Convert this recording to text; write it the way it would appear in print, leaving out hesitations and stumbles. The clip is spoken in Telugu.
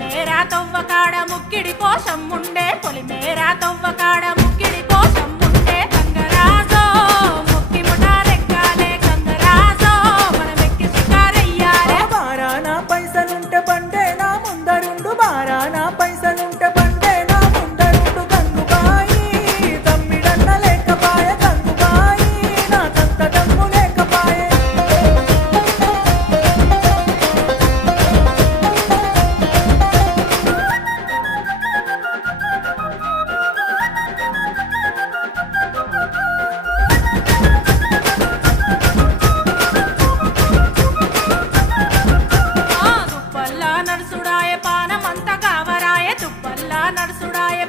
పొలిమేర తవ్వకాడ ముక్కిడి కోసం ఉండే పొలిమేర తవ్వకాడ ముక్కిడి కోసం ఉండే గంగరాజో ముక్కి ముఠారెక్కాలే గంగరాజో మనమెక్కి షికారయ్యాలే బారానా పైసలుంటే బండే నా ముందరుండు బారానా పైసలుంటే బండే నా ముందరుండు గంగుబాయి తమ్మిడన్న లేకపాయ గంగుబాయి నా సంత దమ్ము లేకపాయే దుప్పల్లా నడుసుడాయే పానమంత కావరాయే దుప్పల్లా నడుసుడాయే